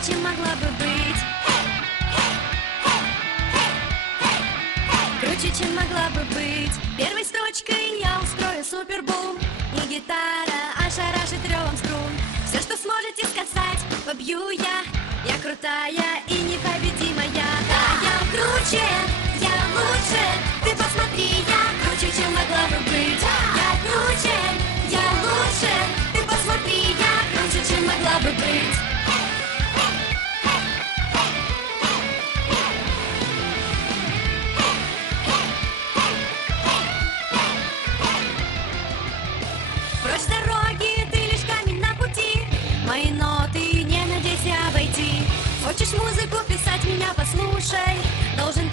круче, чем могла бы быть. Круче, чем могла бы быть. Первой строчкой я устрою супербум. Не гитара, а шарашит ревом струн. Все, что сможете сказать, побью я. Я крутая и непобедимая. Да, я круче, я лучше. Ты посмотри, я круче, чем могла бы быть. Я круче, я лучше. Ты посмотри, я круче, чем могла бы быть. Прочь с дороги, ты лишь камень на пути. Мои ноты не надейся обойти. Хочешь музыку писать, меня послушай. Должен